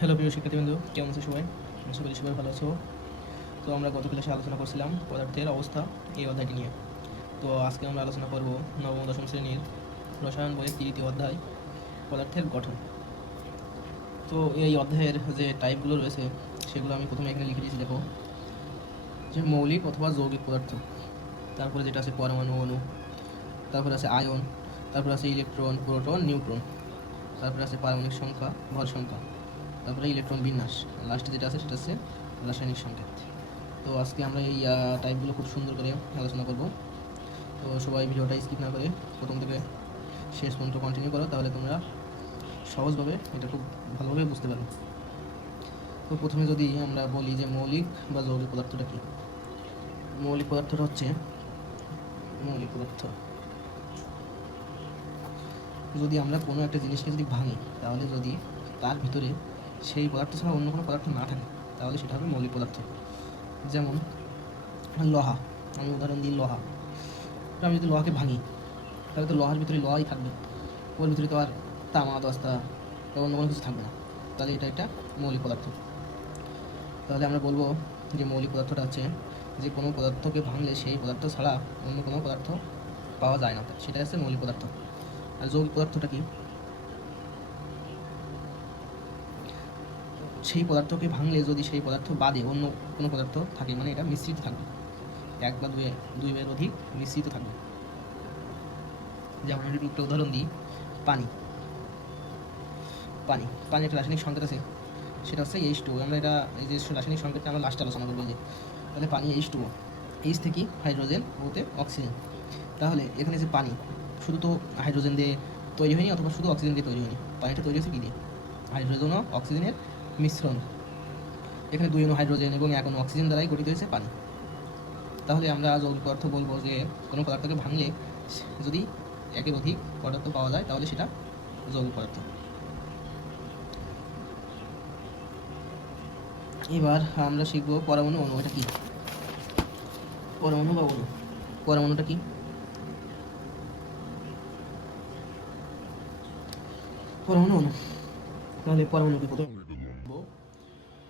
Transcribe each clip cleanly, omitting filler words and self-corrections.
Hello প্রিয় শিক্ষার্থীবৃন্দ, কেমন আছো সবাই? আশা করি সবাই ভালো আছো। তো আমরা গত ক্লাসে আলোচনা করছিলাম পদার্থের অবস্থা এই অধ্যায়টি নিয়ে। তো আজকে আমরা আলোচনা করব নবম দশম শ্রেণীর রসায়ন বইয়ের তৃতীয় অধ্যায় পদার্থের গঠন। তো এই অধ্যায়ের যে টাইপগুলো রয়েছে সেগুলো আমি প্রথমে এখানে লিখে দিয়েছি। দেখো, যে মৌলিক অথবা যৌগিক পদার্থ, তারপরে যেটা আছে পরমাণু, অণু, তারপরে আছে আয়ন, তারপরে আছে ইলেকট্রন, প্রোটন, নিউট্রন, তারপরে আছে পারমাণবিক সংখ্যা, ভর সংখ্যা, তারপরে ইলেকট্রন বিন্যাস, লাস্টে যেটা আছে সেটা হচ্ছে রাসায়নিক সংকেত। তো আজকে আমরা এই টাইপগুলো খুব সুন্দর করে আলোচনা করব। তো সবাই ভিডিওটা স্কিপ না করে প্রথম থেকে শেষ পর্যন্ত কন্টিনিউ করো, তাহলে তোমরা সহজভাবে এটা খুব ভালোভাবে বুঝতে পারবে। তো প্রথমে যদি আমরা বলি যে মৌলিক বা যৌগিক পদার্থটা কী। মৌলিক পদার্থটা হচ্ছে মৌলিক পদার্থ যদি আমরা কোনো একটা জিনিসকে যদি ভাঙি, তাহলে যদি তার ভিতরে সেই পদার্থ ছাড়া অন্য কোনো পদার্থ না থাকে, তাহলে সেটা হবে মৌলিক পদার্থ। যেমন লোহা, আমি উদাহরণ দিই লোহা। তো আমি যদি লোহাকে ভাঙি, তাহলে তো লোহার ভিতরে লোহাই থাকবে, ওর ভিতরে তো আর তামা দস্তা বা অন্য কোনো কিছু থাকবে না, তাহলে এটা একটা মৌলিক পদার্থ। তাহলে আমরা বলবো যে মৌলিক পদার্থটা হচ্ছে যে কোনো পদার্থকে ভাঙলে সেই পদার্থ ছাড়া অন্য কোনো পদার্থ পাওয়া যায় না, সেটা হচ্ছে মৌলিক পদার্থ। আর যৌগিক পদার্থটা কি? সেই পদার্থকে ভাঙলে যদি সেই পদার্থ বাদে অন্য কোনো পদার্থ থাকে, মানে এটা মিশ্রিত থাকবে, এক বা দুই এর অধিক মিশ্রিত থাকবে। যেমন আমি যদি একটা উদাহরণ দিই, পানি। পানি পানি একটা রাসায়নিক সংকেত আছে, সেটা হচ্ছে H2O। আমরা এটা এই যে রাসায়নিক সংকেতটা আমরা লাস্টে আলোচনা করবো। যে তাহলে পানি H2O, এইচ থেকে হাইড্রোজেন, ওতে অক্সিজেন। তাহলে এখানে যে পানি শুধু তো হাইড্রোজেন দিয়ে তৈরি হয়নি, অথবা শুধু অক্সিজেন দিয়ে তৈরি হয়নি, পানিটা তৈরি হচ্ছে কী দিয়ে? হাইড্রোজেন ও অক্সিজেনের মিশ্রণ। এখানে 2 অণু হাইড্রোজেন এবং 1 অণু অক্সিজেন দ্বারাই গঠিত হয়েছে পানি। তাহলে আমরা যৌগিক পদার্থ বলবো যে কোনো পদার্থকে ভাঙলে যদি একের অধিক পদার্থ পাওয়া যায়, তাহলে সেটা যৌগিক পদার্থ। এবার আমরা শিখবো পরমাণু, অণু। এটা কি পরমাণু বা অণু? পরমাণুটা কি? পরমাণু, অণু। তাহলে পরমাণু কি? প্রথম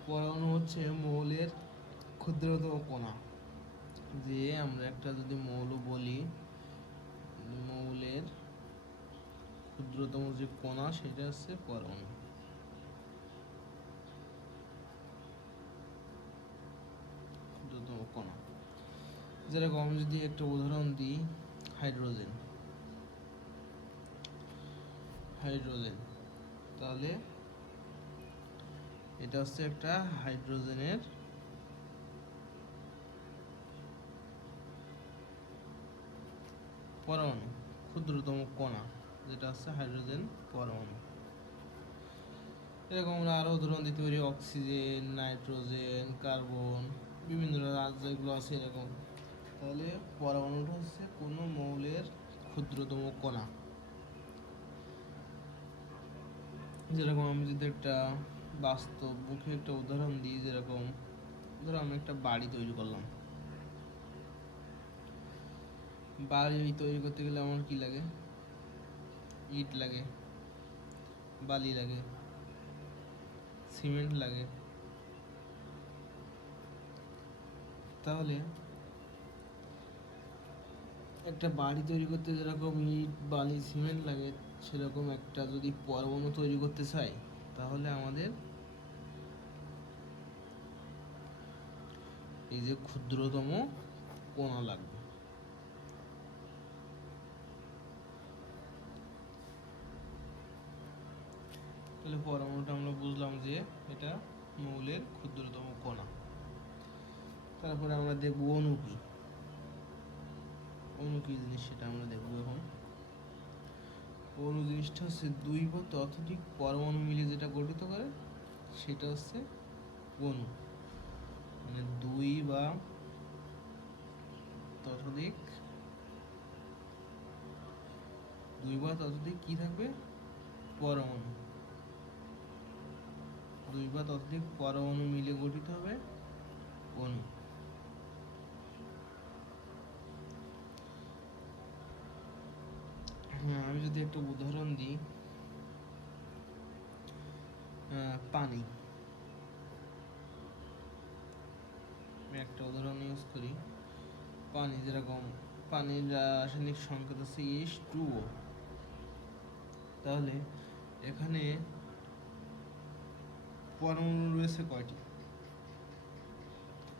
পরমাণু হচ্ছে মৌলের ক্ষুদ্রতম কণা। যে আমরা একটা যদি মৌল বলি, মৌলের ক্ষুদ্রতম যে কণা সেটা হচ্ছে পরমাণু। ক্ষুদ্রতম কণা, যেরকম আমি যদি একটা উদাহরণ দিই, হাইড্রোজেন। হাইড্রোজেন, তাহলে এটা হচ্ছে একটা হাইড্রোজেনের পরমাণু, ক্ষুদ্রতম কণা, যেটা হচ্ছে হাইড্রোজেন পরমাণু। এরকম আমরা আরও উদাহরণ দিতে পারি, অক্সিজেন, নাইট্রোজেন, কার্বন, বিভিন্ন যেগুলো আছে এরকম। তাহলে পরমাণুটা হচ্ছে কোনো মৌলের ক্ষুদ্রতম কণা। যেরকম আমি যদি একটা বাস্তব মুখে একটা উদাহরণ দিই, যেরকম ধরো আমি একটা বাড়ি তৈরি করলাম। বাড়ি তৈরি করতে গেলে আমার কি লাগে? ইট লাগে, বালি লাগে, সিমেন্ট লাগে। তাহলে একটা বাড়ি তৈরি করতে যেরকম ইট, বালি, সিমেন্ট লাগে, সেরকম একটা যদি পরমাণু তৈরি করতে চাই, তাহলে আমাদের এই যে ক্ষুদ্রতম কণা লাগবে। তাহলে পরমাণুটা আমরা বুঝলাম যে এটা মৌলের ক্ষুদ্রতম কণা। তারপরে আমরা দেখব অণু কি। অণু কি জিনিস সেটা আমরা দেখবো এখন। অণু জিনিসটা হচ্ছে দুই বা ততোধিক পরমাণু মিলে যেটা গঠিত করে, সেটা হচ্ছে অণু। মানে দুই বা ততোধিক কি থাকবে? পরমাণু। দুই বা ততোধিক পরমাণু মিলে গঠিত হবে অণু। হ্যাঁ, আমি যদি একটা উদাহরণ দিই, পানি। আমি একটা উদাহরণ ইউজ করি। পানি, যেরকম পানির রাসায়নিক সংকেত হচ্ছে H2O। তাহলে এখানে পরমাণু রয়েছে কয়টি?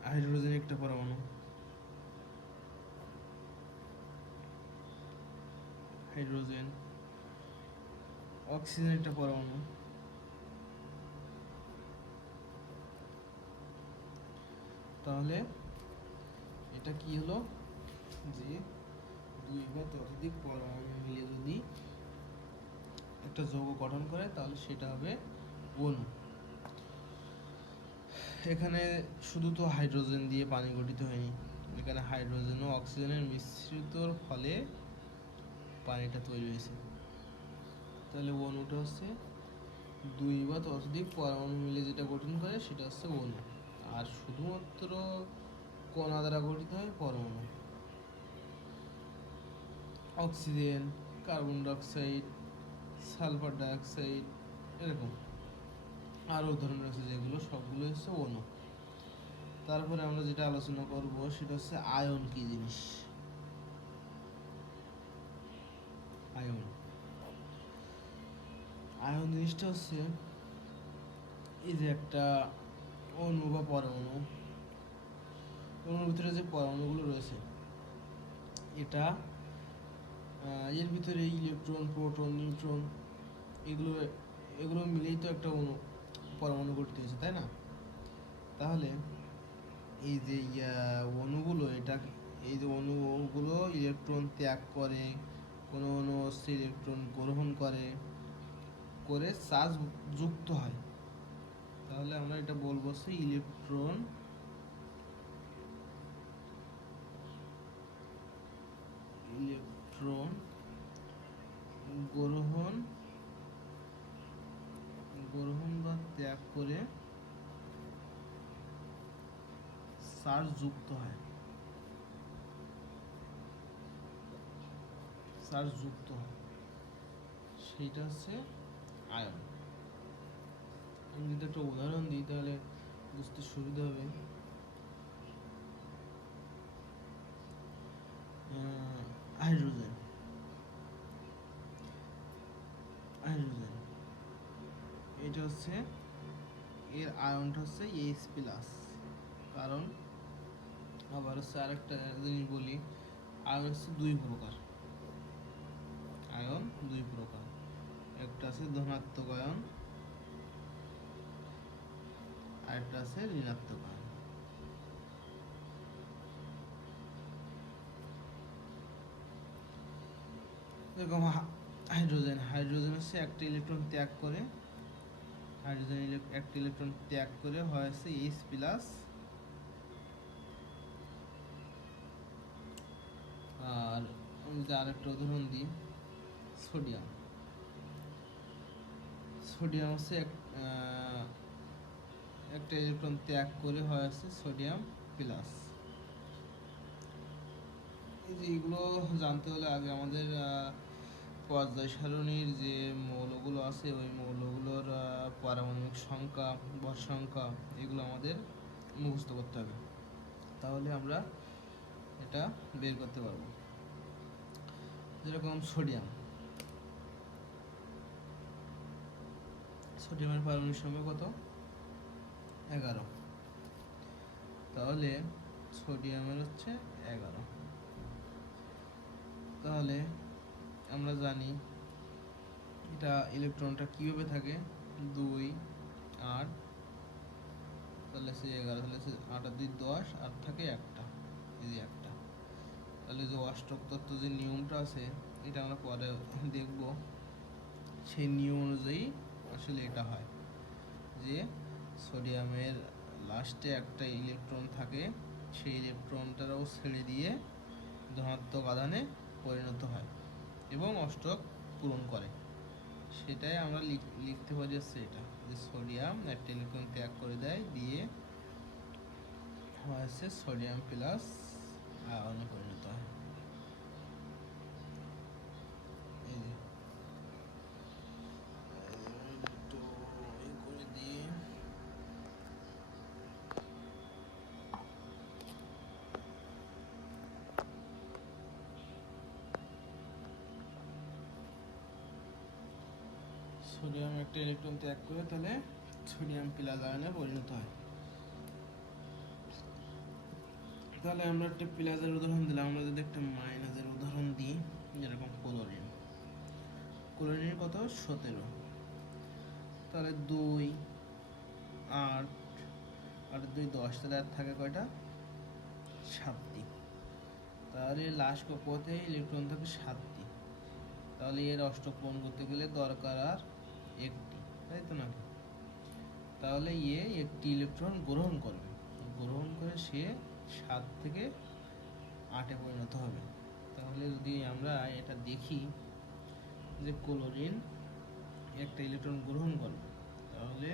হাইড্রোজেন একটা পরমাণু, হাইড্রোজেন। অক্সিজেন একটা পরমাণু, তাহলে এটা কি হলো যে দুই বা ততোধিক পরমাণু মিলে যদি একটা যৌগ গঠন করে তাহলে সেটা হবে অণু। এখানে শুধু তো হাইড্রোজেন দিয়ে পানি গঠিত হয়নি, এখানে হাইড্রোজেন ও অক্সিজেনের মিশ্রিতর ফলে পানিটা তৈরি হয়েছে। তাহলে অণুটা হচ্ছে দুই বা ততোধিক পরমাণু মিলে যেটা গঠন করে সেটা হচ্ছে অণু। আর শুধুমাত্র কণা দ্বারা গঠিত হয় পরমাণু। Oxygen, carbon dioxide, sulphur dioxide, এরকম আরও উদাহরণ রয়েছে যেগুলো সবগুলো হচ্ছে অণু। তারপরে আমরা যেটা আলোচনা করব সেটা হচ্ছে আয়ন কি জিনিস। আয়ন, আয়ন জিনিসটা হচ্ছে এই যে একটা অণু বা পরমাণু, অণুর ভিতরে যে পরমাণুগুলো রয়েছে এটা এর ভিতরে ইলেকট্রন, প্রোটন, নিউট্রন এগুলো এগুলো মিলেই তো একটা অণু পরমাণু গঠিত হয়েছে, তাই না? তাহলে এই যে অণুগুলো, এটা এই যে অণুগুলো ইলেকট্রন ত্যাগ করে, কোনো অণু হচ্ছে ইলেকট্রন গ্রহণ করে করে চার্জ যুক্ত হয়। তাহলে আমরা এটা বলবো হচ্ছে ইলেকট্রন ইলেকট্রন গ্রহণ গ্রহণ বা ত্যাগ করে চার্জ যুক্ত হয়, চার্জ যুক্ত হয়, সেইটা হচ্ছে আয়ন। আমি যদি একটা উদাহরণ দিই তাহলে বুঝতে সুবিধা হবে। হাইড্রোজেন, হাইড্রোজেন এটা হচ্ছে এর আয়নটা হচ্ছে H+। কারণ আবার হচ্ছে আরেকটা জিনিস বলি, আয়ন হচ্ছে দুই প্রকার। আয়ন দুই প্রকার, একটা আছে ধনাত্মক আয়ন, আরেকটা আছে ঋণাত্মক আয়ন। এরকম হাইড্রোজেন, হাইড্রোজেন হচ্ছে একটা ইলেকট্রন ত্যাগ করে, হাইড্রোজেন একটা ইলেকট্রন ত্যাগ করে হয় হচ্ছে H+। আর আমি যদি আরেকটা উদাহরণ দিই, সোডিয়াম, সোডিয়াম হচ্ছে একটা ইলেকট্রন ত্যাগ করে হয় হচ্ছে সোডিয়াম প্লাস। এই যে এগুলো জানতে হলে আগে আমাদের পর্যায় সারণীর যে মৌলগুলো আছে ওই মৌলগুলোর পারমাণবিক সংখ্যা, ভর সংখ্যা এগুলো আমাদের মুখস্থ করতে হবে, তাহলে আমরা এটা বের করতে পারবো। যেরকম সোডিয়াম, সোডিয়ামের পারমাণবিক সংখ্যা কত? 11। তাহলে সোডিয়ামের হচ্ছে 11। তাহলে আমরা জানি এটা ইলেকট্রনটা কীভাবে থাকে, 2 8, তাহলে সে 11, তাহলে সে 8 আর 2 10, আর থাকে একটা, এই যে একটা। তাহলে যে অষ্টক তত্ত্ব যে নিয়মটা আছে এটা আমরা পরে দেখব, সেই নিয়ম অনুযায়ী আসলে এটা হয় যে সোডিয়ামের লাস্টে একটা ইলেকট্রন থাকে, সেই ইলেকট্রনটাও ছেড়ে দিয়ে ধনাত্মক আধানে পরিণত হয় এবং অষ্টক পূরণ করে। সেটাই আমরা লিখতে পারি হচ্ছে এটা, যে সোডিয়াম একটা ইলেকট্রন ত্যাগ করে দেয়, দিয়ে হচ্ছে সোডিয়াম প্লাস আয়নে পরিণত হয়। এই যে একটু করে সোডিয়াম একটা ইলেকট্রন ত্যাগ করে তাহলে সোডিয়াম প্লাস আয়নে পরিণত হয়। তাহলে আমরা একটা প্লাসের উদাহরণ দিলাম, আমরা যদি একটা মাইনাসের উদাহরণ দিই, যেরকম ক্লোরিন। ক্লোরিনের কত 17, তাহলে 2 8 আর 2 10, তাহলে আর থাকে কয়টা 7টি। তাহলে লাস্ট কক্ষপথে ইলেকট্রন থাকে 7টি, তাহলে এর অষ্টক পূরণ করতে গেলে দরকার আর একটি, তাই তো নাকি? তাহলে একটি ইলেকট্রন গ্রহণ করবে, গ্রহণ করে সে 7 থেকে 8-এ পরিণত হবে। তাহলে যদি আমরা এটা দেখি যে ক্লোরিন একটা ইলেকট্রন গ্রহণ করবে, তাহলে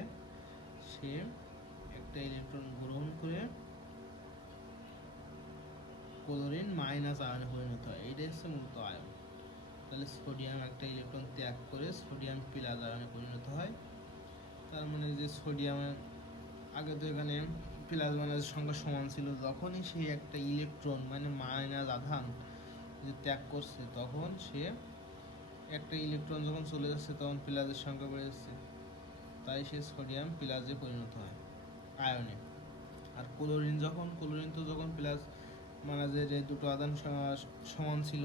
সে একটা ইলেকট্রন গ্রহণ করে ক্লোরিন মাইনাস আয়নে পরিণত হয়, এইটাই হচ্ছে মূলত আয়ন। তাহলে সোডিয়াম একটা ইলেকট্রন ত্যাগ করে সোডিয়াম প্লাস আয়নে পরিণত হয়। তার মানে যে সোডিয়ামের আগে তো এখানে প্লাস মাইনাসের সংখ্যা সমান ছিল, যখনই সে একটা ইলেকট্রন মানে মাইনাস আধান যে ত্যাগ করছে, তখন সে একটা ইলেকট্রন যখন চলে যাচ্ছে তখন প্লাসের সংখ্যা বেড়ে যাচ্ছে, তাই সে সোডিয়াম প্লাসে পরিণত হয় আয়নে। আর ক্লোরিন তো যখন প্লাস মাইনাসের এই দুটো আধান সমান ছিল,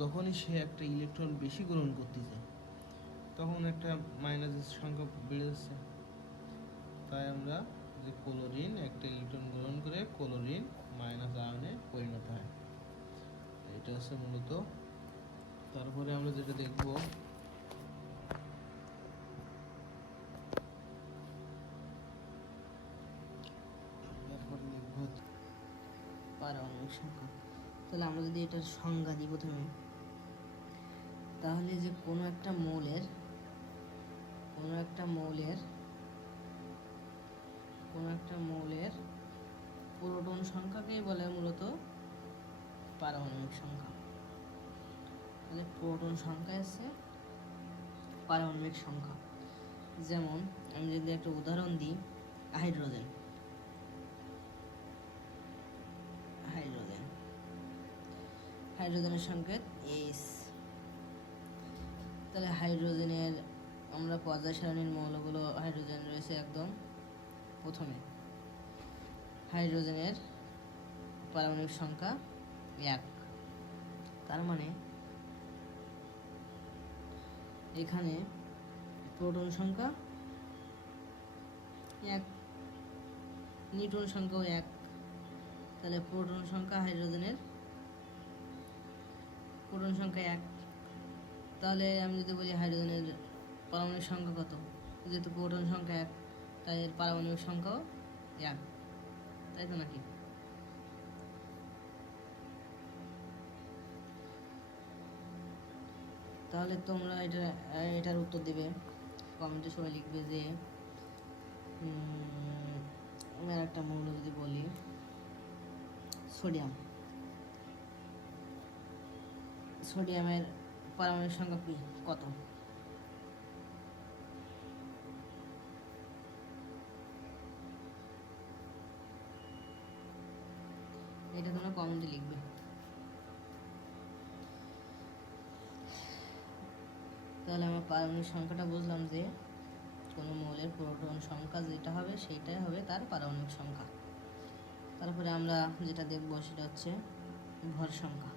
যখনই সে একটা ইলেকট্রন বেশি গ্রহণ করতেছে তখন একটা মাইনাসের সংখ্যা বেড়ে যাচ্ছে, তাই আমরা যে ক্লোরিন একটা ইলেকট্রন গ্রহণ করে ক্লোরিন মাইনাস আয়নে পরিণত হয়, এটা হচ্ছে মূলত। তারপরে আমরা যেটা দেখব, পারমাণবিক সংখ্যা। তাহলে আমরা যদি এটার সংজ্ঞা দিই প্রথমে, তাহলে যে কোনো একটা মৌলের প্রোটন সংখ্যাকেই বলে মূলত পারমাণবিক সংখ্যা। তাহলে প্রোটন সংখ্যা আছে পারমাণবিক সংখ্যা। যেমন আমি যদি একটা উদাহরণ দিই, হাইড্রোজেনের সংকেত H। তাহলে হাইড্রোজেনের আমরা পর্যায় সারণীর মৌলগুলো, হাইড্রোজেন রয়েছে একদম প্রথমে। হাইড্রোজেনের পারমাণবিক সংখ্যা 1, তার মানে এখানে প্রোটন সংখ্যা 1, নিউট্রন সংখ্যাও 1। তাহলে প্রোটন সংখ্যা হাইড্রোজেনের প্রোটন সংখ্যা 1। তাহলে আমি যদি বলি হাইড্রোজেনের পারমাণবিক সংখ্যা কত, যেহেতু প্রোটন সংখ্যা 1 তাই এর পারমাণবিক সংখ্যাও 1, তাই তো নাকি? তাহলে তোমরা এটার উত্তর দিবে, কমেন্টে সবাই লিখবে যে আমি আর একটা মৌল যদি বলি সোডিয়ামের পারমাণবিক সংখ্যা কত? এটা তোমরা কমেন্টে লিখবে। তাহলে আমরা পারমাণবিক সংখ্যাটা বুঝলাম যে কোনো মৌলের প্রোটন সংখ্যা যেটা হবে সেইটাই হবে তার পারমাণবিক সংখ্যা। তারপরে আমরা যেটা দেখব সেটা হচ্ছে ভর সংখ্যা।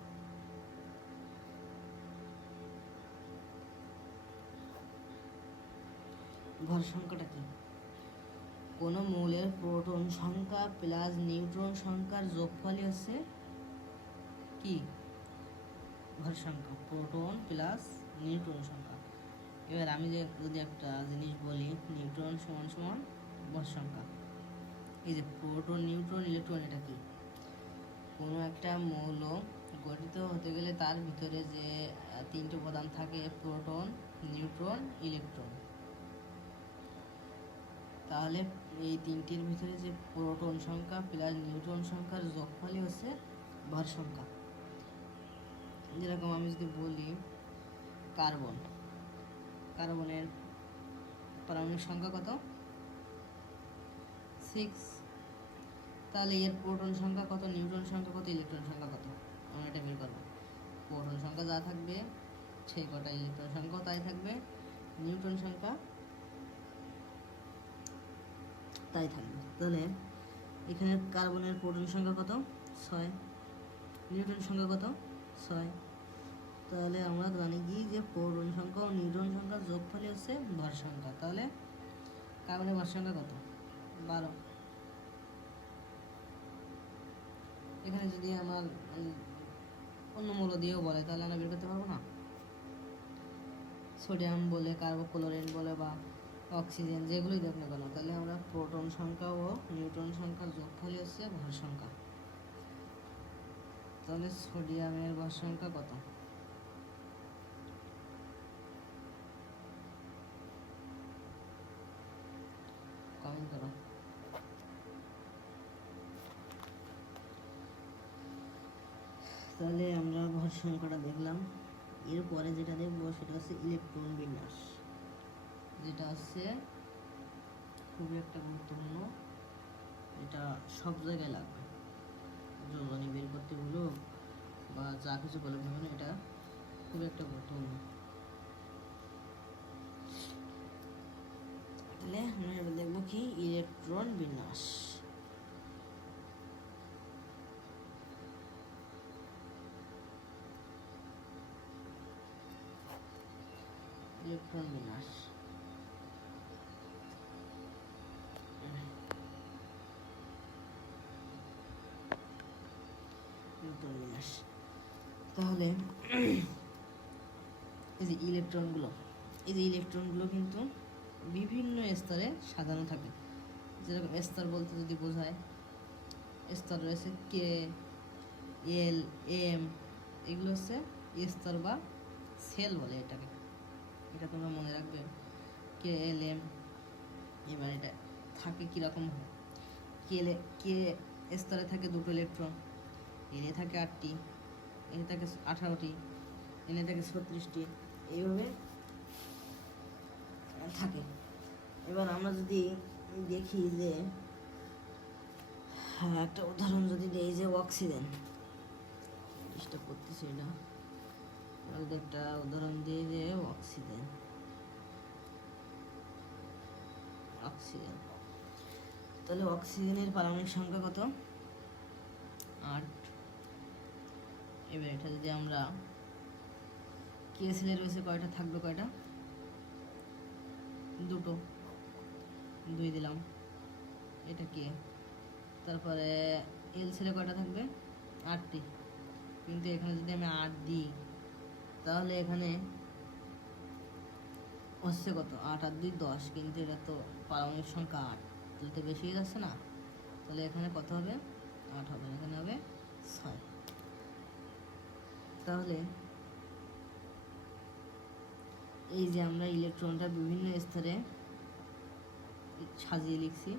ভর সংখ্যাটা কি? কোনো মৌলের প্রোটন সংখ্যা প্লাস নিউট্রন সংখ্যার যোগফলই হচ্ছে কি ভর সংখ্যা, প্রোটন প্লাস নিউট্রন সংখ্যা। এবার আমি যদি একটা জিনিস বলি, নিউট্রন সমান সমান ভর সংখ্যা, এই যে প্রোটন নিউট্রন ইলেকট্রন, এটা কি? কোনো একটা মৌল গঠিত হতে গেলে তার ভিতরে যে 3টে উপাদান থাকে, প্রোটন, নিউট্রন, ইলেকট্রন। তাহলে এই 3টির ভিতরে যে প্রোটন সংখ্যা প্লাস নিউট্রন সংখ্যার যোগফলই হচ্ছে ভর সংখ্যা। যেরকম আমি যদি বলি কার্বনের পারমাণবিক সংখ্যা কত? 6। তাহলে এর প্রোটন সংখ্যা কত, নিউট্রন সংখ্যা কত, ইলেকট্রন সংখ্যা কত? আমরা এটা বের করবো। প্রোটন সংখ্যা যা থাকবে সেই কটা ইলেকট্রন সংখ্যাও তাই থাকবে, নিউট্রন সংখ্যা তাই থাকবে। তাহলে এখানে কার্বনের প্রোটন সংখ্যা কত? 6। নিউট্রন সংখ্যা কত? 6। তাহলে আমরা জানি কি যে প্রোটন সংখ্যা ও নিউট্রন সংখ্যার যোগফলই হচ্ছে ভর সংখ্যা। তাহলে কার্বনের ভর সংখ্যা কত? 12। এখানে যদি আমার অন্য মূল্য দিয়েও বলে তাহলে আমরা বের করতে পারবো না? সোডিয়াম বলে, কার্বোক্লোরিন বলে বা অক্সিজেন যেগুলোই দেখ না কেন, তাহলে আমরা প্রোটন সংখ্যা ও নিউট্রন সংখ্যার যোগফলই হচ্ছে ভর সংখ্যা। তাহলে সোডিয়ামের ভর সংখ্যা কত? কমেন্ট করো। তাহলে আমরা ভর সংখ্যাটা দেখলাম। এরপরে যেটা দেখবো সেটা হচ্ছে ইলেকট্রন বিন্যাস, যেটা হচ্ছে খুবই একটা গুরুত্বপূর্ণ, এটা সব জায়গায় লাগবে। যোজনী বের করতে হলো বা যা কিছু বলে না কেন, এটা খুবই একটা গুরুত্বপূর্ণ। তাহলে আমরা এবার দেখবো কি ইলেকট্রন বিন্যাস। ইলেকট্রন বিন্যাস ইলেকট্রন বিন্যাস তাহলে এই যে ইলেকট্রনগুলো কিন্তু বিভিন্ন স্তরে সাজানো থাকে। যেরকম স্তর বলতে যদি বোঝায়, স্তর রয়েছে কে, এল, এম, এগুলো হচ্ছে স্তর বা সেল বলে এটাকে। এটা তোমরা মনে রাখবে, কে, এল, এম। এবার এটা থাকে কীরকম, কে স্তরে থাকে 2টো ইলেকট্রন, এনে থাকে 8টি, এনে থাকে 18টি, এনে থাকে 36টি, এইভাবে থাকে। এবার আমরা যদি দেখি যে একটা উদাহরণ যদি দেই যে অক্সিজেন, চেষ্টা করতেছি এটা, যদি একটা উদাহরণ দিই যে অক্সিজেন, তাহলে অক্সিজেনের পারমাণবিক সংখ্যা কত? 8। এবার এটা যদি আমরা কে সেলে রয়েছে কয়টা, থাকবে কয়টা? 2টো, 2 দিলাম, এটা কে। তারপরে এল সেলে কয়টা থাকবে? 8টি, কিন্তু এখানে যদি আমি 8 দিই তাহলে এখানে হচ্ছে কত? 8 আর 2 10, কিন্তু এটা তো পারমাণবিক সংখ্যা 8, তাহলে তো বেশি হয়ে যাচ্ছে না? তাহলে এখানে কত হবে? 8 হবে, এখানে হবে 6। তাহলে এই যে আমরা ইলেকট্রনটা বিভিন্ন স্তরে সাজিয়ে লিখছি,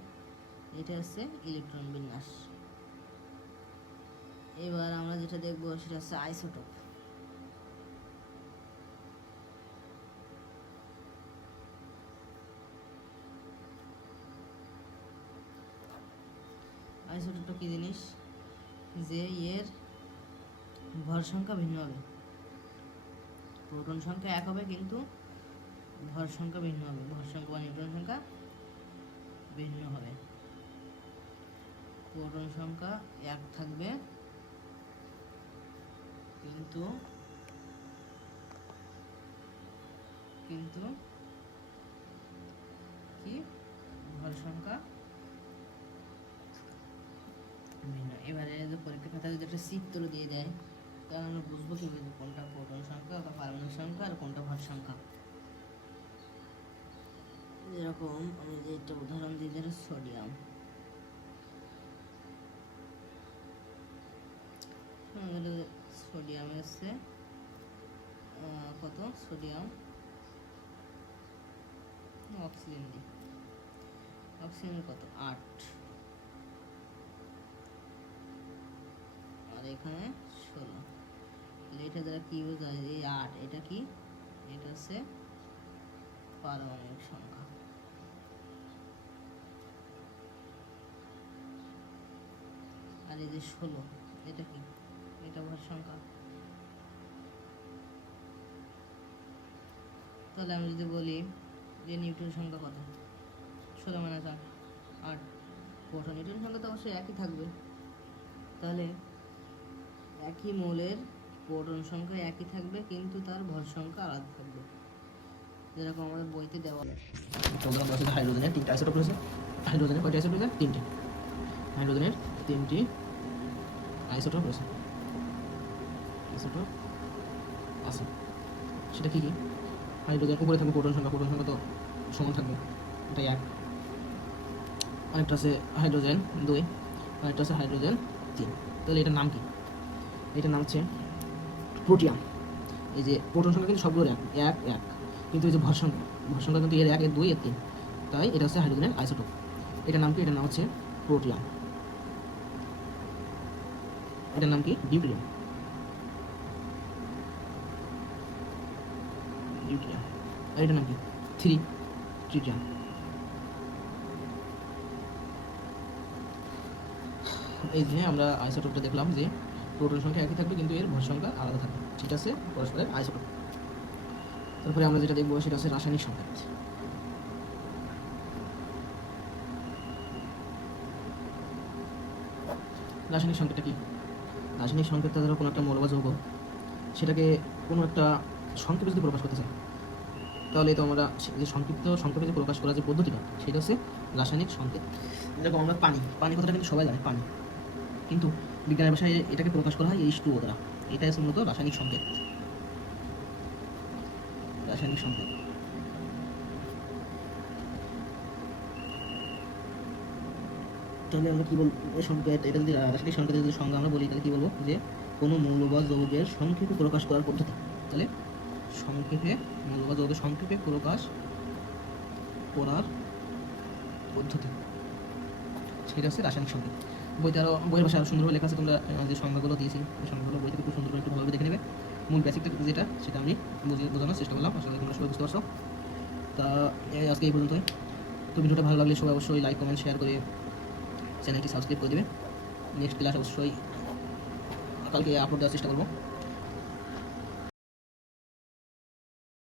এটা হচ্ছে ইলেকট্রন বিন্যাস। এবার আমরা যেটা দেখবো সেটা হচ্ছে আইসোটোপ। আইসোটোপটা কি জিনিস? যে এর ভর সংখ্যা ভিন্ন হবে, প্রোটন সংখ্যা এক হবে কিন্তু ভর সংখ্যা ভিন্ন হবে, ভর সংখ্যা বা নিউট্রন সংখ্যা ভিন্ন হবে। প্রোটন সংখ্যা 1 থাকবে কিন্তু কি ভর সংখ্যা ভিন্ন। এবারে যে পরীক্ষা খাতা যদি একটা চিত্র দিয়ে দেয় তাহলে আমরা বুঝবো কীভাবে কোনটা প্রোটন সংখ্যা বা পারমাণবিক সংখ্যা আর কোনটা ভর সংখ্যা। যেরকম আমি যে একটা উদাহরণ দিই, যেটা সোডিয়াম, সোডিয়াম হচ্ছে কত? সোডিয়াম, অক্সিজেন দিই, অক্সিজেন কত? 8, আর এখানে 16। তাহলে এটা দ্বারা কি বোঝায়? এই 8, এটা কি? এটা হচ্ছে পারমাণবিক সংখ্যা। আর এই যে 16, এটা কি? এটা ভর সংখ্যা। তাহলে আমি যদি বলি যে নিউটন সংখ্যা কত, 16 - 8, 8। প্রোটন নিউটন সংখ্যা তো অবশ্যই একই থাকবে, তাহলে একই মৌলের প্রোটন সংখ্যা একই থাকবে কিন্তু তার ভর সংখ্যা আলাদা থাকবে, যেরকম আমাদের বইতে দেওয়া আছে। তো উদাহরণ দেওয়া আছে যে হাইড্রোজেনের 3টা আইসোটোপ রয়েছে। হাইড্রোজেনের কয়টি আইসোটোপ রয়েছে? 3টি। হাইড্রোজেনের 3টি আইসোটোপ রয়েছে, আইসোটোপ আছে। সেটা কি কি? হাইড্রোজেন উপরে থাকবে প্রোটন সংখ্যা তো সমান থাকবে, এটা 1। আরেকটা আছে হাইড্রোজেন 2, আরেকটা আছে হাইড্রোজেন 3। তাহলে এটার নাম কি? এটার নাম হচ্ছে প্রোটিয়াম। এই যে প্রোটন সংখ্যা কিন্তু সবগুলোর 1 1 1, কিন্তু এই যে ভর সংখ্যা কিন্তু এর 1 এর 2 এর 3, তাই এটা হচ্ছে হাইড্রোজেনের আইসোটোপ। এটার নাম কি? এটার নাম হচ্ছে প্রোটিয়াম। এটার নাম কি? ডিউটেরিয়াম। আর এটার নাম কি? ট্রিটিয়াম। এই যে আমরা আইসোটোপটা দেখলাম যে প্রোটন সংখ্যা একই থাকবে কিন্তু এর ভর সংখ্যা আলাদা থাকবে, সেটা আছে পরস্পরের আইসোটোপ। তারপরে আমরা যেটা দেখবো সেটা হচ্ছে রাসায়নিক সংকেত। রাসায়নিক সংকেতটা কি? রাসায়নিক সংকেতটা ধরো কোনো একটা মৌল বা যৌগ, সেটাকে কোনো একটা সংক্ষেপে যদি প্রকাশ করতে চাই, তাহলে তো আমরা যে সংক্ষেপে যে প্রকাশ করার যে পদ্ধতিটা, সেটা হচ্ছে রাসায়নিক সংকেত। যেরকম আমরা পানি কথাটা কিন্তু সবাই জানে, পানি, কিন্তু বিজ্ঞানের ভাষায় এটাকে প্রকাশ করা হয় H2O দ্বারা। এটা হচ্ছে মূলত রাসায়নিক সংকেত। রাসায়নিক সংকেত। তাহলে আমরা কি বলবো? সংকেত, এটা যদি রাসায়নিক সংকেতের যদি সংজ্ঞা আমরা বলি, তাহলে কি বলবো? যে কোনো মৌল বা যৌগের সংক্ষেপে প্রকাশ করার পদ্ধতি। তাহলে সংক্ষেপে মৌল বা যৌগের সংক্ষেপে প্রকাশ করার পদ্ধতি, সেটা হচ্ছে রাসায়নিক সংকেত। বইতে আরও বইয়ের ভাষায় আরও সুন্দরভাবে লেখা আছে। তোমরা যে সংজ্ঞাগুলো দিয়েছি, সেই সংজ্ঞাগুলো বই থেকে খুব সুন্দরভাবে একটু ভালোভাবে দেখে নেবে। মূল বেসিকটা যেটা, সেটা আমি বোঝানোর চেষ্টা করলাম। আসলে তোমরা সবাই বুঝতে পারছো। তা আজকে এই পর্যন্তই। তো ভিডিওটা ভালো লাগলে সবাই অবশ্যই লাইক, কমেন্ট, শেয়ার করে চ্যানেলটি সাবস্ক্রাইব করে দেবে। নেক্সট ক্লাস অবশ্যই কালকে আপলোড দেওয়ার চেষ্টা করবো।